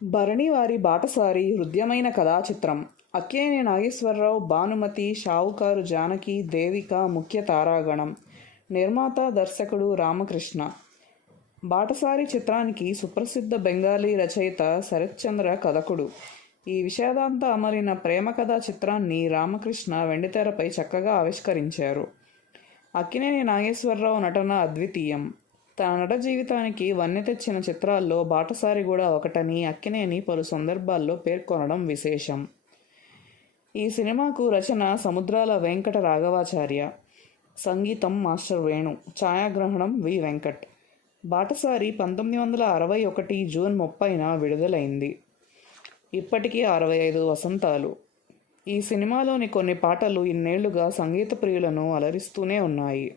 భరణి వారి బాటసారి హృద్యమైన కథాచిత్రం. అక్కినేని నాగేశ్వరరావు, భానుమతి, షావుకారు జానకి, దేవిక ముఖ్య తారాగణం. నిర్మాత, దర్శకుడు రామకృష్ణ. బాటసారి చిత్రానికి సుప్రసిద్ధ బెంగాలీ రచయిత శరత్చంద్ర కథకుడు. ఈ విషాదాంత అమరిన ప్రేమ కథా చిత్రాన్ని రామకృష్ణ వెండితెరపై చక్కగా ఆవిష్కరించారు. అక్కినేని నాగేశ్వరరావు నటన అద్వితీయం. తన నట జీవితానికి వన్నె తెచ్చిన చిత్రాల్లో బాటసారి కూడా ఒకటని అక్కినేని పలు సందర్భాల్లో పేర్కొనడం విశేషం. ఈ సినిమాకు రచన సముద్రాల వెంకట రాఘవాచార్య, సంగీతం మాస్టర్ వేణు, ఛాయాగ్రహణం వి వెంకట్. బాటసారి 1961 జూన్ 30న విడుదలైంది. ఇప్పటికీ 65 వసంతాలు. ఈ సినిమాలోని కొన్ని పాటలు ఇన్నేళ్లుగా సంగీత ప్రియులను అలరిస్తూనే ఉన్నాయి.